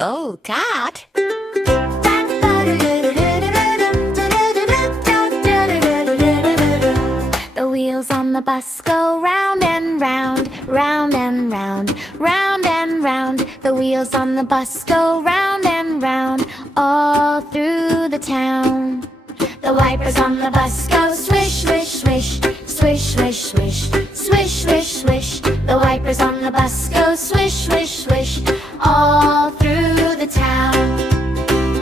Oh, God. The wheels on the bus go round and round, round and round, round and round. The wheels on the bus go round and round, all through the town. The wipers on the bus go swish, swish, swish, swish, swish, swish, swish, swish, swish. The wipers on the bus go swish, swish, swish, all through the town.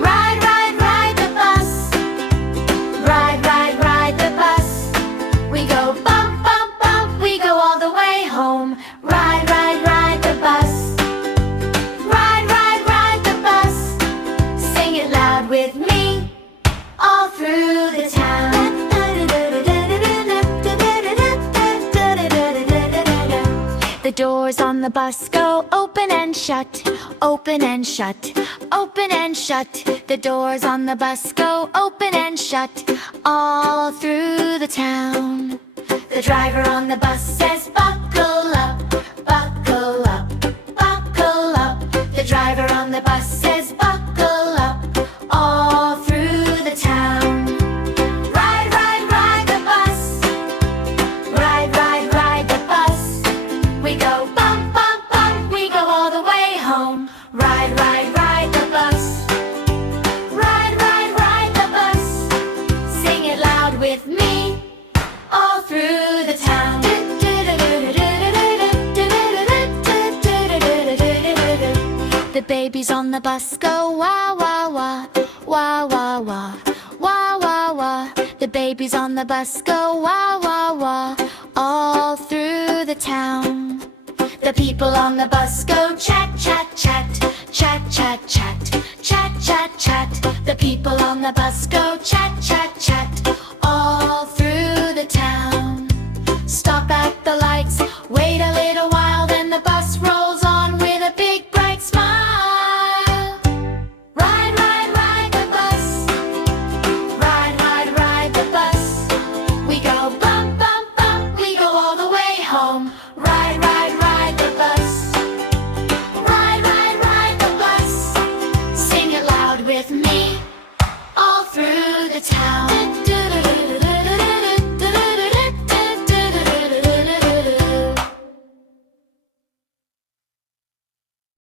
Ride, ride, ride the bus. Ride, ride, ride the bus. We go bump, bump, bump. We go all the way home. Ride, ride, ride the bus. Ride, ride, ride the bus. Sing it loud with me, all through the town. The doors on the bus go open and shut, open and shut, open and shut. The doors on the bus go open and shut, all through the town. The driver on the bus says, buckle up, buckle up, buckle up. The driver on the bus says, buckle up, all through the town. Ride, ride, ride the bus. Ride, ride, ride the bus. We go bump, bump, bump. We go all the way home. Ride, ride, ride the bus. Ride, ride, ride the bus. Sing it loud with me, all through the town. The babies on the bus go wah, wah, wah, wah, wah, wah, wah, wah, wah. The babies on the bus go wah, wah, wah, all through the town. The people on the bus go chat, chat, chat, chat, chat, chat, chat, chat, chat. The people on the bus go chat, chat, chat, all through the town. Stop at the lights, wait a little while, then the bus rolls on with a big bright smile. Ride, ride, ride the bus. Ride, ride, ride the bus. We go bump, bump, bump. We go all the way home. Ride, ride, ride the bus. Ride, ride, ride the bus. Sing it loud with me, all through the town.